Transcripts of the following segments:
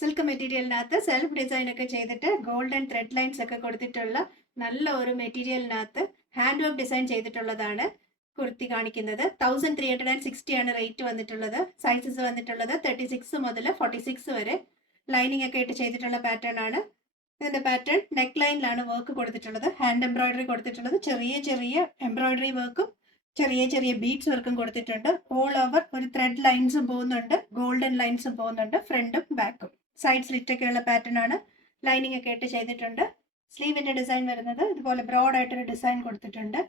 Silk മെറ്റീരിയലിനകത്ത് self design ഒക്കെ ചെയ്തിട്ട് golden thread lines ഒക്കെ കൊടുത്തിട്ടുള്ള നല്ല ഒരു മെറ്റീരിയലിനകത്ത് ഹാൻഡ് വർക്ക് ഡിസൈൻ ചെയ്തിട്ടുള്ളതാണ് കുർത്തി കാണിക്കുന്നത്. 1360 ആണ് റേറ്റ് വന്നിട്ടുള്ളത്. സൈസസ് വന്നിട്ടുള്ളത് 36 മുതൽ 46 വരെ. ലൈനിങ് ഒക്കെ ഇട്ട് ചെയ്തിട്ടുള്ള പാറ്റേൺ ആണ്. ഇതിന്റെ പാറ്റേൺ നെക്ക് ലൈനിലാണ് വർക്ക് കൊടുത്തിട്ടുള്ളത്. ഹാൻഡ് എംബ്രോയിഡറി കൊടുത്തിട്ടുള്ളത്. ചെറിയ ചെറിയ എംബ്രോയിഡറി വർക്കും ചെറിയ ചെറിയ ബീഡ്സ് വർക്കും കൊടുത്തിട്ടുണ്ട്. ഓൾ ഓവർ ഒരു ത്രെഡ് ലൈൻസും പോകുന്നുണ്ട്, ഗോൾഡൻ ലൈൻസും പോകുന്നുണ്ട്, ഫ്രണ്ടും ബാക്കും. സൈഡ് സ്ലിറ്റ് ഒക്കെയുള്ള പാറ്റേൺ ആണ്. ലൈനിങ് ഒക്കെ ഇട്ട് ചെയ്തിട്ടുണ്ട്. സ്ലീവിന്റെ ഡിസൈൻ വരുന്നത് ഇതുപോലെ ബ്രോഡ് ആയിട്ടൊരു ഡിസൈൻ കൊടുത്തിട്ടുണ്ട്.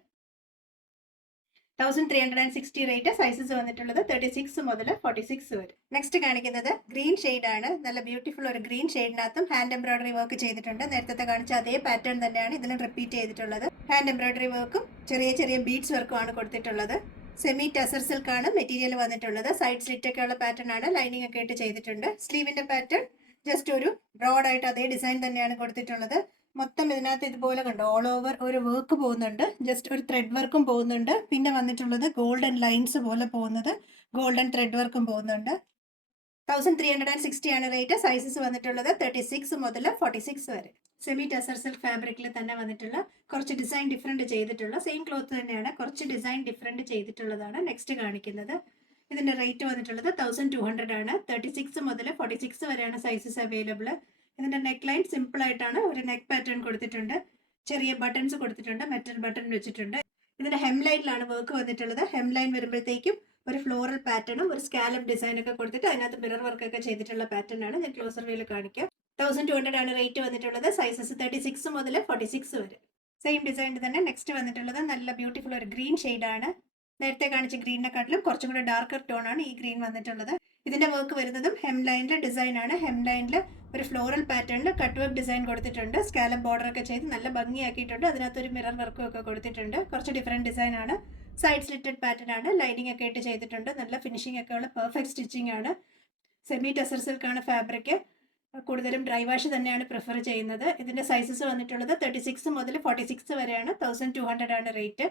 1360 റേറ്റ്. സൈസസ് വന്നിട്ടുള്ളത് 36 മുതൽ 46 വരെ. നെക്സ്റ്റ് കാണിക്കുന്നത് ഗ്രീൻ ആണ്. നല്ല ബ്യൂട്ടിഫുൾ ഒരു ഗ്രീൻ ഷെയ്ഡിനകത്തും ഹാൻഡ് എംബ്രോയിഡറി വർക്ക് ചെയ്തിട്ടുണ്ട്. നേരത്തെ കാണിച്ച അതേ പാറ്റേൺ തന്നെയാണ് ഇതിലും റിപ്പീറ്റ് ചെയ്തിട്ടുള്ളത്. ഹാൻഡ് എംബ്രോയിഡറി വർക്കും ചെറിയ ചെറിയ ബീഡ്സ് വർക്കും ആണ് കൊടുത്തിട്ടുള്ളത്. സെമി ടസർ സിൽക്ക് ആണ് മെറ്റീരിയൽ വന്നിട്ടുള്ളത്. സൈഡ് സ്ലിറ്റ് ഒക്കെ ഉള്ള പാറ്റേൺ ആണ്. ലൈനിങ് ഒക്കെ ഇട്ട് ചെയ്തിട്ടുണ്ട്. സ്ലീവിന്റെ പാറ്റേൺ ജസ്റ്റ് ഒരു ബ്രോഡ് ആയിട്ട് അതേ ഡിസൈൻ തന്നെയാണ് കൊടുത്തിട്ടുള്ളത്. മൊത്തം ഇതിനകത്ത് ഇതുപോലെ കണ്ടോ, ഓൾ ഓവർ ഒരു വർക്ക് പോകുന്നുണ്ട്, ജസ്റ്റ് ഒരു ത്രെഡ് വർക്കും പോകുന്നുണ്ട്. പിന്നെ വന്നിട്ടുള്ളത് ഗോൾഡൻ ലൈൻസ് പോലെ പോകുന്നത്, ഗോൾഡൻ ത്രെഡ് വർക്കും പോകുന്നുണ്ട്. 1360 ആണ് റേറ്റ്. സൈസസ് വന്നിട്ടുള്ളത് 36 മുതൽ 46 വരെ. സെമി ടസർ സിൽക്ക് ഫാബ്രിക്കിൽ തന്നെ വന്നിട്ടുള്ള കുറച്ച് ഡിസൈൻ ഡിഫറെന്റ് ചെയ്തിട്ടുള്ള സെയിം ക്ലോത്ത് തന്നെയാണ്, കുറച്ച് ഡിസൈൻ ഡിഫറെന്റ് ചെയ്തിട്ടുള്ളതാണ് നെക്സ്റ്റ് കാണിക്കുന്നത്. ഇതിന്റെ റേറ്റ് വന്നിട്ടുള്ളത് 1200 ആണ്. 36 മുതൽ 46 വരെയാണ് സൈസസ് അവൈലബിൾ. ഇതിന്റെ നെക്ക് ലൈൻ സിമ്പിൾ ആയിട്ടാണ് ഒരു നെക്ക് പാറ്റേൺ കൊടുത്തിട്ടുണ്ട്. ചെറിയ ബട്ടൺസ് കൊടുത്തിട്ടുണ്ട്, മെറ്റൽ ബട്ടൺ വെച്ചിട്ടുണ്ട്. ഇതിന്റെ ഹെം ലൈനിലാണ് വർക്ക് വന്നിട്ടുള്ളത്. ഹെം ലൈൻ വരുമ്പോഴത്തേക്കും ഒരു ഫ്ലോറൽ പാറ്റേണും ഒരു സ്കാലപ്പ് ഡിസൈൻ ഒക്കെ കൊടുത്തിട്ട് അതിനകത്ത് മിറർ വർക്ക് ഒക്കെ ചെയ്തിട്ടുള്ള പാറ്റേൺ ആണ്. ഞാൻ ക്ലോസർ വ്യൂയിൽ കാണിക്കാം. 1200 ആണ് റേറ്റ് വന്നിട്ടുള്ളത്. സൈസസ് 36 മുതൽ 46 വരെ. സെയിം ഡിസൈനിൽ തന്നെ നെക്സ്റ്റ് വന്നിട്ടുള്ളത് നല്ല ബ്യൂട്ടിഫുൾ ഒരു ഗ്രീൻ ആണ്. നേരത്തെ കാണിച്ച ഗ്രീനിനെക്കാട്ടിലും കുറച്ചും കൂടെ ഡാർക്കർ ടോൺ ആണ് ഈ ഗ്രീൻ വന്നിട്ടുള്ളത്. ഇതിന്റെ വർക്ക് വരുന്നതും ഹെം ലൈനിലെ ഡിസൈൻ ആണ്. ഹെം ലൈനിൽ ഒരു ഫ്ലോറൽ പാറ്റേണിൽ കട്ട് വർക്ക് ഡിസൈൻ കൊടുത്തിട്ടുണ്ട്. സ്കാലപ്പ് ബോർഡർ ഒക്കെ ചെയ്ത് നല്ല ഭംഗിയാക്കിയിട്ടുണ്ട്. അതിനകത്ത് ഒരു മിറർ വർക്കും ഒക്കെ കൊടുത്തിട്ടുണ്ട്. കുറച്ച് ഡിഫറെന്റ് ഡിസൈൻ ആണ്. സൈഡ് സ്ലിറ്റഡ് പാറ്റേൺ ആണ്. ലൈനിങ് ഒക്കെ ഇട്ട് ചെയ്തിട്ടുണ്ട്. നല്ല ഫിനിഷിംഗ് ഒക്കെ ഉള്ള പെർഫെക്റ്റ് സ്റ്റിച്ചിങ് ആണ്. സെമി ടസർ സിൽക്ക് ആണ് ഫാബ്രിക്. കൂടുതലും ഡ്രൈ വാഷ് തന്നെയാണ് പ്രിഫർ ചെയ്യുന്നത്. ഇതിന്റെ സൈസസ് വന്നിട്ടുള്ളത് 36 മുതൽ 46 വരെയാണ്. 1200 ആണ് റേറ്റ്.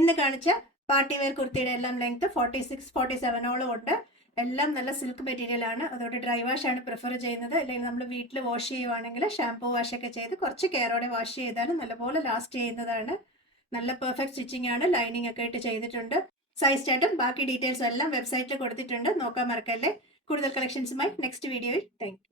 ഇന്ന് കാണിച്ച പാർട്ടി വെയർ കുർത്തിയുടെ എല്ലാം ലെങ്ത് 46-47 ഉണ്ട്. എല്ലാം നല്ല സിൽക്ക് മെറ്റീരിയൽ ആണ്. അതുകൊണ്ട് ഡ്രൈ വാഷ് ആണ് പ്രിഫർ ചെയ്യുന്നത്. അല്ലെങ്കിൽ നമ്മൾ വീട്ടിൽ വാഷ് ചെയ്യുവാണെങ്കിൽ ഷാംപൂ വാഷ് ഒക്കെ ചെയ്ത് കുറച്ച് കെയറോടെ വാഷ് ചെയ്താലും നല്ലപോലെ ലാസ്റ്റ് ചെയ്യുന്നതാണ്. നല്ല പെർഫെക്റ്റ് സ്റ്റിച്ചിങ് ആണ്. ലൈനിങ് ഒക്കെ ഇട്ട് ചെയ്തിട്ടുണ്ട്. സൈസ് ചാർട്ടും ബാക്കി ഡീറ്റെയിൽസും എല്ലാം വെബ്സൈറ്റിൽ കൊടുത്തിട്ടുണ്ട്. നോക്കാൻ മറക്കല്ലേ. കൂടുതൽ കളക്ഷൻസുമായി നെക്സ്റ്റ് വീഡിയോയിൽ. Thank you.